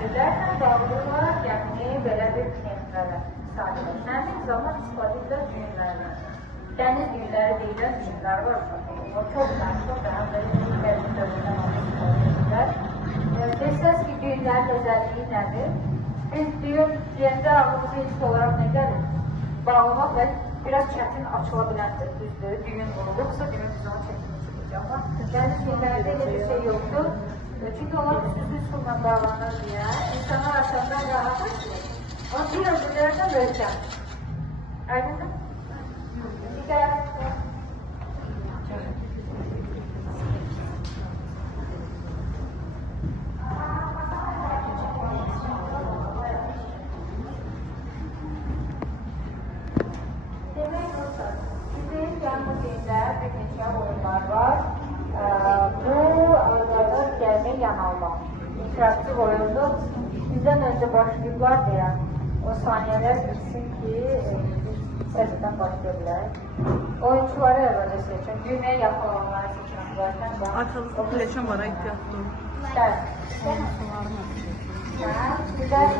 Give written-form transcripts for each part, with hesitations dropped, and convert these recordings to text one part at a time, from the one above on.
Düzlərlə bağlı olaraq, yəni belə bir trendlərə sahibdir. Həmin zaman istifadə edilən düyünlərdən. Dəniz düyünləri deyilən düyünlər var. O çox məşhurdur, həm də düyünlərin dövlədən istifadə edirlər. Desəz ki, düyünlərin özelliği nədir? Biz düyün deyəndə ağlımıza ilk olaraq nə gəlir? Bağlamaq və biraz çətin açıla biləndir, düzdür. Düyün vurulubsa, düyün biz onu çətin çıxacaq. Amma dəniz düyünlərdə elə bir şey yoxdur. Çünki onlar üstü üsulla bağlanır deyə, insanlar aşağıdan rahat açılır. Ama bir ödüllerden vereceğim. Aydın mı? Dikkat. Demek olsa, bizim yanımızda bir neçə oyunlar var. Bu oyunlardan gəlmək yanalma. İnteraktif oyunda bizden önce başlayıblar deyə. O saniyeler bilsin ki, biz sesinden başlayabilir. Oyuncuları evvelde seçin. Düğmeye yakın olanları seçin zaten. Arkalıklı bileşen var, ihtiyatlı. İster. Güzel.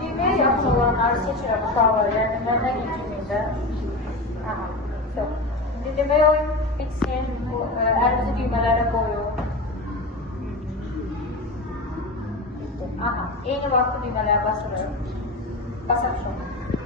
Düğmeye yakın olanları seçin. Uşaqlar, yani önden geçiminde. Aha, çok. Düğmeye oyun bitsin. Elinizi düğmelere koyun. Aha, eyni vaxtda düymələrə basırıq. Basaq şunu.